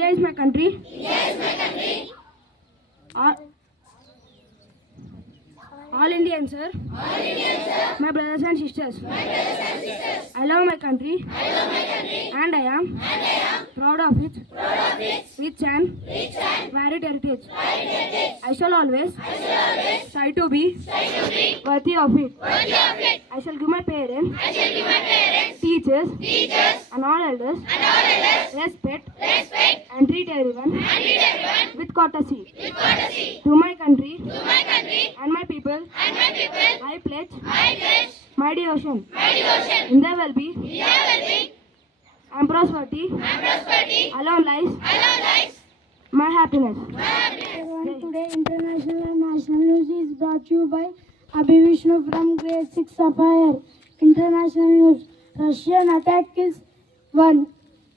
India is my country. All, all Indians, sir. My brothers and sisters. I love my country. And I am proud of it. Rich and varied heritage. I shall always try to be worthy of it. I shall give my parents, teachers, and all elders respect and treat everyone with courtesy. To my country and my people, I pledge my devotion. In their well-being and prosperity alone lies my happiness. Today, international and national news is brought to you by Abhi Vishnu from grade 6 Sapphire. International news: Russian attack kills one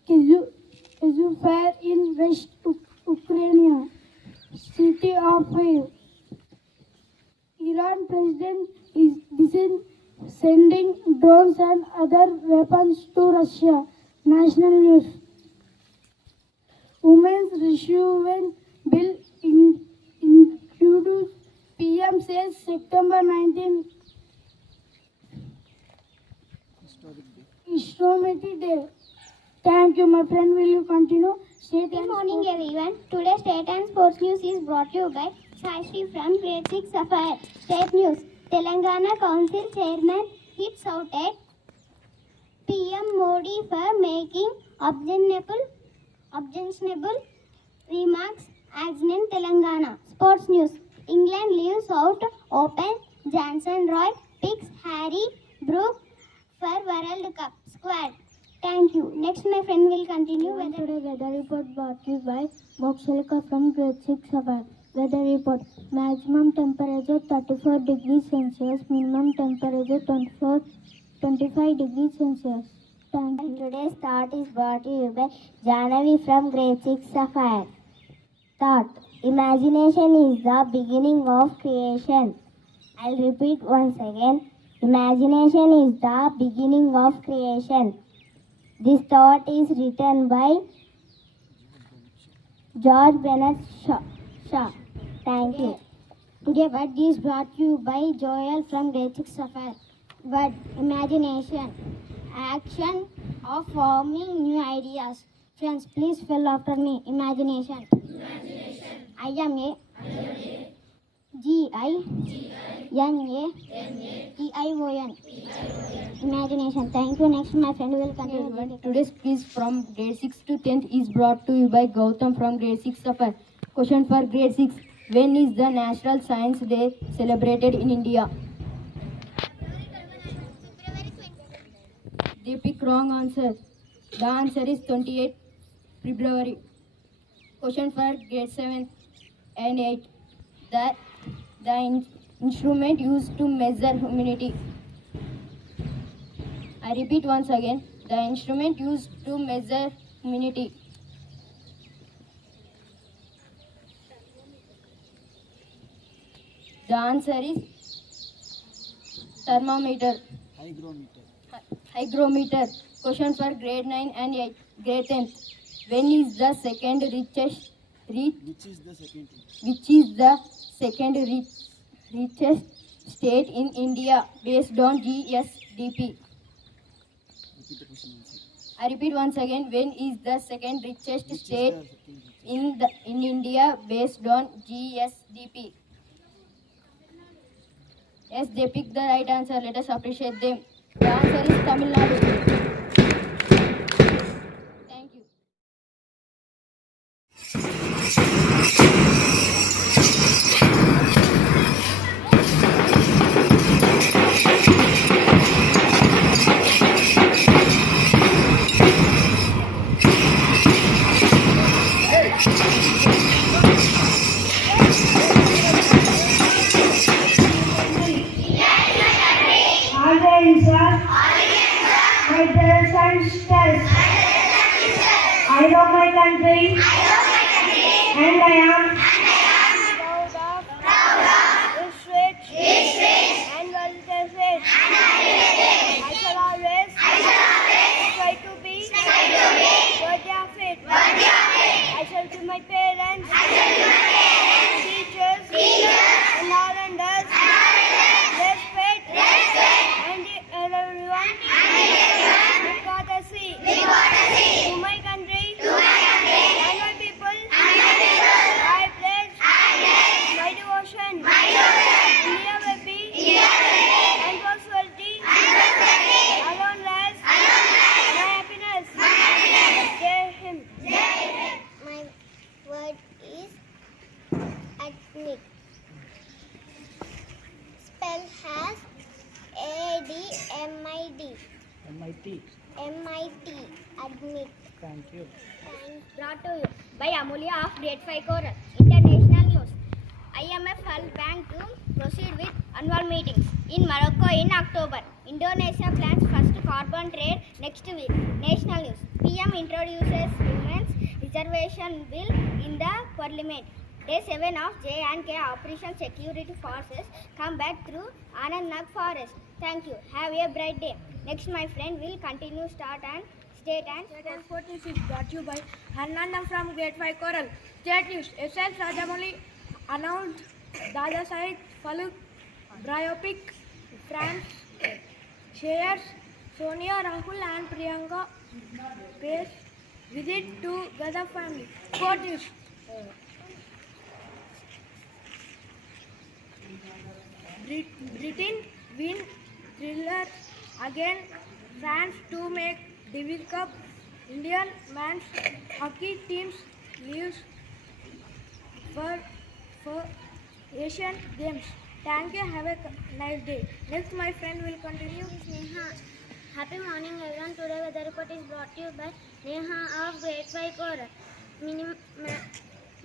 fair in West Ukraine, city of Kyiv. Iran president is sending drones and other weapons to Russia. National news: Women's Reservation Bill introduced. PM says September 19 Historic Day. Thank you, my friend. Will you continue? Good morning, everyone. Today's State and Sports News is brought to you by Sai from grade 6 Sapphire. State News: Telangana Council Chairman hits out at PM Modi for making objectionable remarks in Telangana. Sports News: England leaves out Open. Johnson Roy picks Harry Brook for World Cup squad. Thank you. Next, my friend will continue. Today weather report brought to you by Mokshalika from grade 6 Sapphire. Weather report: maximum temperature 34 degrees Celsius, minimum temperature 25 degrees Celsius. Thank you. Today's thought is brought to you by Janavi from grade 6 Sapphire. Thought: imagination is the beginning of creation. I'll repeat once again. Imagination is the beginning of creation. This thought is written by George Bernard Shaw. Thank you. Today word is brought to you by Joel from grade 6 Sapphire. Word: imagination. Action of forming new ideas. Friends, please spell after me. Imagination. I am a G-I-N-A-T-I-O-N. Imagination. Thank you. Next, my friend will continue. Today's quiz from grade 6 to 10th is brought to you by Gautam from grade 6 Sapphire. Question for grade 6. When is the National Science Day celebrated in India? They pick wrong answer. The answer is 28 February. Question for grade 7 and 8. The instrument used to measure humidity. I repeat once again. The instrument used to measure humidity. The answer is thermometer. Hygrometer. Question for grade 9 and 8. Grade 10. When is the second richest richest state in India based on GSDP? I repeat once again. When is the second richest state in India based on GSDP? Yes, they picked the right answer. Let us appreciate them. The answer is Tamil Nadu. Thank you. My brothers and sisters, I love my country, and I am proud of its rich and well-deserved. I shall always try to be worthy of it. I my parents, teachers, and all elders, respect, and everyone, with courtesy, to my country, and my people, I pledge my devotion, India may be, and prosperity, alone last, my happiness, Jai Hind. My word is admit. Spell has ADMID. MIT. MIT. Admit. Thank you. Brought to you by Amulya of Grade 5 Coral. International news. IMF World Bank to proceed with annual meetings in Morocco in October. Indonesia plans first carbon trade next week. National news. PM introduces women's reservation bill in the parliament. Day 7 of J&K Operation Security Forces come back through Anandnag Forest. Thank you. Have a bright day. Next, my friend will continue start and state and State and Sport News is brought to you by Hernandam from Grade 5 Coral. State News. SS Rajamouli announced Dada Said Faluk biopic. France shares Sonia Rahul and Priyanka pays visit to Gaza family. Sport News. Britain win thriller again. France to make Davis Cup. Indian men's hockey teams leaves for Asian Games. Thank you. Have a nice day. Next, my friend will continue. Neha. Happy morning everyone. Today weather report is brought to you by Neha of Grade 5 Coral.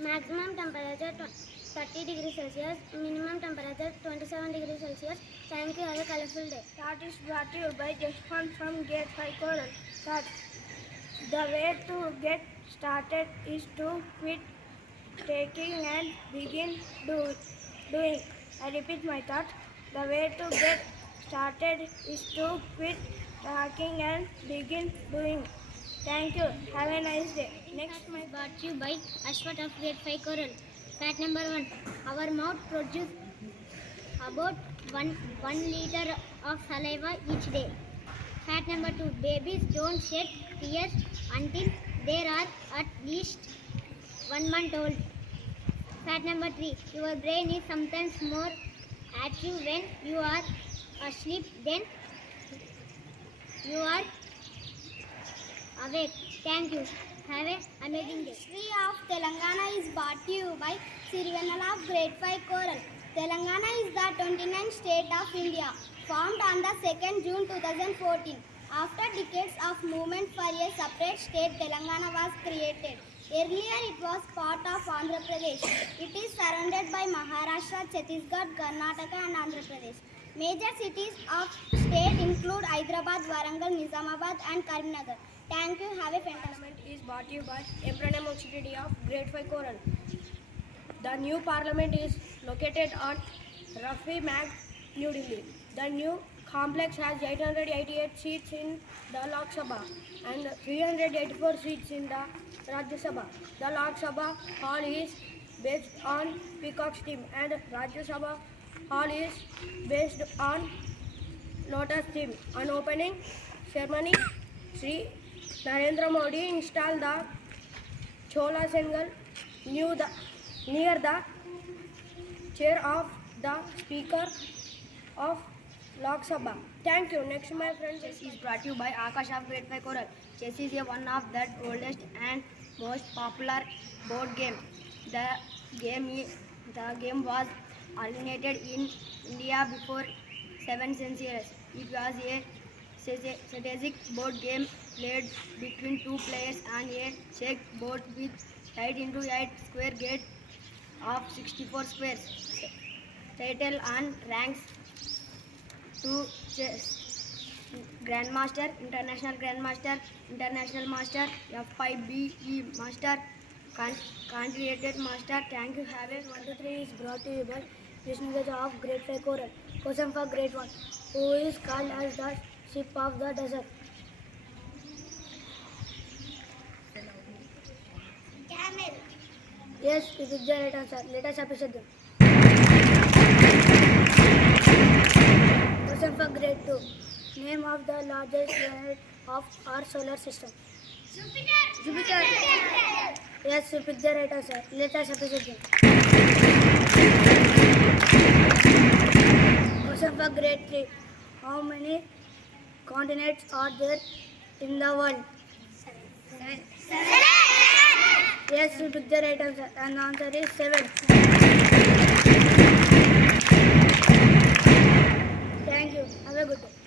Maximum temperature 30 degrees Celsius, minimum temperature 27 degrees Celsius. Thank you. Have a colorful day. Start is brought to you by Jaspan from Grade 5 Coral. Start. The way to get started is to quit taking and begin doing. I repeat my thought. The way to get started is to quit talking and begin doing. Thank you. Have a nice day. Next, my Brought to you by Ashwat of Grade 5 Coral. Fact number 1. Our mouth produces about 1 liter of saliva each day. Fact number 2. Babies don't shed tears until they are at least 1 month old. Fact number 3. Your brain is sometimes more active when you are asleep than you are awake. Thank you. Have an amazing day. History of Telangana is brought to you by Sirivanala of Grade 5 Coral. Telangana is the 29th state of India, formed on the 2nd June 2014. After decades of movement for a separate state, Telangana was created. Earlier it was part of Andhra Pradesh. It is surrounded by Maharashtra, Chhattisgarh, Karnataka and Andhra Pradesh. Major cities of state include Hyderabad, Warangal, Nizamabad and Karimnagar. Thank you. Have a fantastic Parliament is brought to you by Emprana University of Grade 5 Coral. The new parliament is located on Rafi Mag, New Delhi. The new complex has 888 seats in the Lok Sabha and 384 seats in the Rajya Sabha. The Lok Sabha hall is based on Peacock's theme and Rajya Sabha hall is based on Lotus theme. On opening ceremony, Sri Narendra Modi installed the Chola Sengal near the chair of the Speaker of Lok Sabha. Thank you. Next, my friend, chess is brought to you by Akash of Grade 5 Coral. Chess is one of the oldest and most popular board game. The game was originated in India before 7 centuries. It was a strategic board game played between two players on a check board with 8 into 8 square gate of 64 squares. Title and ranks to chess: Grandmaster, International Grandmaster, International Master, F5BE Master, Country Master. Thank you. Have a 1 to 3 is brought to you by Vishnu of Grade 5 Coral. Question for Grade 1. Who is called as the ship of the desert? Camel. Yes, we picked the right answer. Let us appreciate them. Question for grade 2. Name of the largest planet of our solar system. Jupiter. Yes, we picked the right answer. Let us appreciate them. Question for grade 3. How many continents are there in the world? 7. Yes, we picked the right answer. And the answer is 7. Thank you. Have a good day.